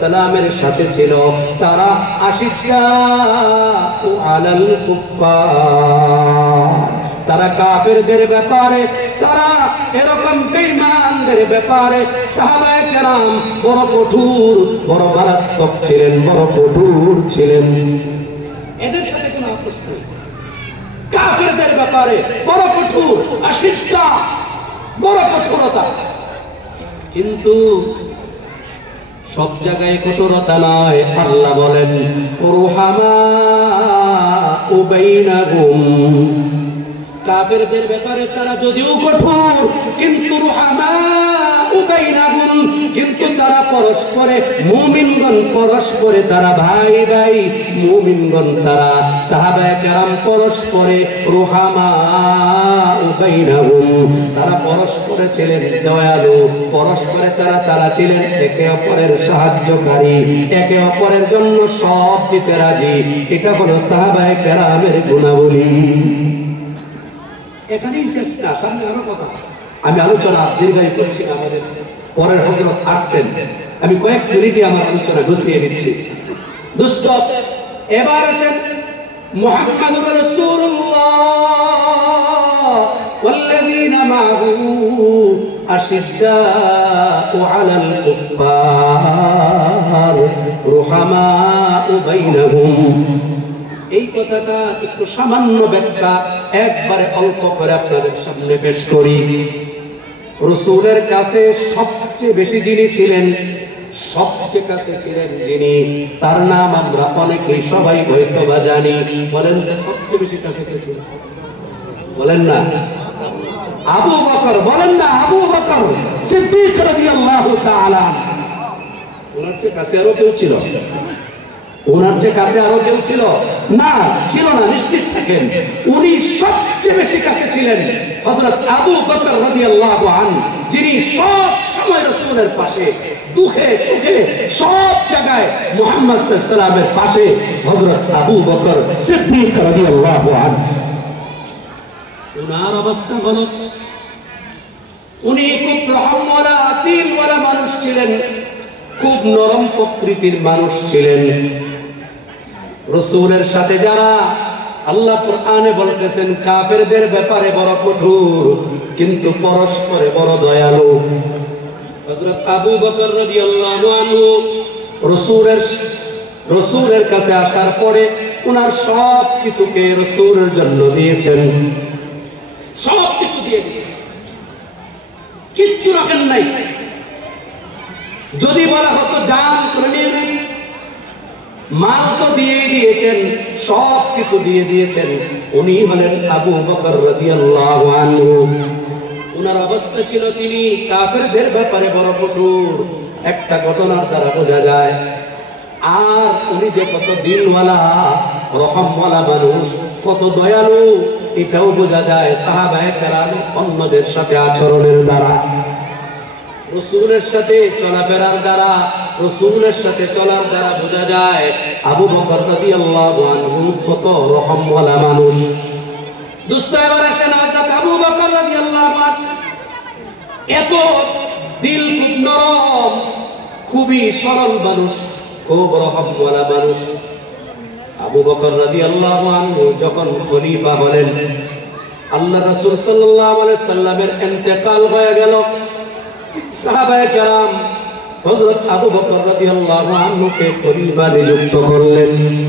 সালামের সাথে ছিল তারা আশিদ্দাউ আলাল কুফফার, তারা কাফেরদের ব্যাপারে, তারা এরকম বেঈমানদের ব্যাপারে সাহাবায়ে কেরাম বড় কঠোর, বড় মারাত্মক ছিলেন, বড় কঠোর ছিলেন। এদের সাথে কোনো আপোষ নেই। কাফেরদের ব্যাপারে বড় কঠোর, আশিদ্দা, বড় কঠোরতা। কিন্তু সব জায়গায় কঠোরতা নয়। আল্লাহ বলেন রুহামাউ বাইনাহুম, কাফেরদের ব্যাপারে তারা যদিও কঠোর কিন্তু রুহামাউ বাইনাহুম, কিন্তু তারা পরস্পরে, মুমিনগণ পরস্পরে তারা ভাই ভাই, মুমিনগণ তারা সাহাবায়ে কেরাম পরস্পরে রুহামাউ বাইনাহুম, তারা পরস্পরে ছিলেন দয়ালু, পরস্পরে তারা ছিলেন একে অপরের সাহায্যকারী, একে অপরের জন্য সব দিতে রাজি। এটা হলো সাহাবায়ে কেরামের গুণাবলী। এখানেই শেষ না, সামনে আরো কথা। আমি আলোচনা দীর্ঘায়িত করছি না, আমাদের পরের হযরত আসছেন, আমি কয়েক মিনিটে আমার আলোচনা গুছিয়ে দিচ্ছি। দোস্ত, এবার আসেন মুহাম্মাদুর রাসূলুল্লাহ ওয়াল্লাযীনা মা'হু আশিদ্দাউ আলাল কুফফার রুহামাউ বাইনাহুম। এই কথাটা একটু সামান্য ব্যাখ্যা একবারে অল্প করে আপনাদের সামনে পেশ করি। রাসূলের কাছে সবচেয়ে বেশি যিনি ছিলেন, সবচেয়ে কাছে ছিলেন যিনি, তার নাম আমরা অনেকেই সবাই হয়তো বা জানি। বলেন তো সবচেয়ে বেশি কাছে কে ছিলেন? বলেন না আবু বকর, বলেন না আবু বকর সিদ্দিক রাদিয়াল্লাহু তাআলা। ওনার চেয়ে কাছে আরো কেউ ছিল? ওনার চেয়ে কাছে আরো কেউ ছিল? না, ছিল না, নিশ্চিত থাকেন। উনি সবচেয়ে বেশি কাছে ছিলেন হযরত আবু বকর রাদিয়াল্লাহু আনহু, যিনি সব সময় রাসূলের পাশে, দুঃখে সুখে সব জায়গায় মুহাম্মদ সাল্লাল্লাহু আলাইহি ওয়াসাল্লামের পাশে হযরত আবু বকর সিদ্দিক রাদিয়াল্লাহু আনহু। ওনার অবস্থা হলো উনি খুব রহমওয়ালা, দিলওয়ালা মানুষ ছিলেন, খুব নরম প্রকৃতির মানুষ ছিলেন। রাসূলের সাথে যারা, আল্লাহ কোরআনে বলতেছেন কাফেরদের ব্যাপারে বড় কঠোর কিন্তু পরস্পরে বড় দয়ালু। হযরত আবু বকর রাদিয়াল্লাহু আনহু রাসূলের কাছে আসার পরে ওনার সব কিছুকে রাসূলের জন্য দিয়েছেন, সব কিছু দিয়ে দিয়েছেন, কিচ্ছু রাখেন নাই। যদি বলা হতো জান করে নিয়ে নেন, মাল তো দিয়েই দিয়েছেন, সব কিছু দিয়ে দিয়েছেন। উনি হলেন আবু বকর রাদিয়াল্লাহু আনহু। ওনার অবস্থা ছিল তিনি কাফেরদের ব্যাপারে বড় কঠোর, একটা ঘটনার দ্বারা বোঝা যায়। আর উনি যে কত দিলওয়ালা, রহমওয়ালা মানুষ, কত দয়ালু, এটাও বোঝা যায় সাহাবায়ে কেরাম অন্যদের সাথে আচরণের দ্বারা, রাসূলের সাথে চলাফেরার দ্বারা, রাসূলের সাথে চলার দ্বারা বোঝা যায় আবু বকর রাদিয়াল্লাহু আনহু কত রহমওয়ালা মানুষ। দোস্ত, এবার আসেন হযরত আবু বকর রাদিয়াল্লাহু আনহু এত দিল খুব নরম, খুবই সরল মানুষ, খুব রহমওয়ালা মানুষ। আবু বকর রাদিয়াল্লাহু আনহু যখন খলিফা হলেন, আল্লাহ রাসূল সাল্লাল্লাহু আলাইহি সাল্লামের ইন্তেকাল হয়ে গেল, সাহাবায়ে কেরাম হযরত আবু বকর রাদিয়াল্লাহু আনহুকে খলিফা নিযুক্ত করলেন।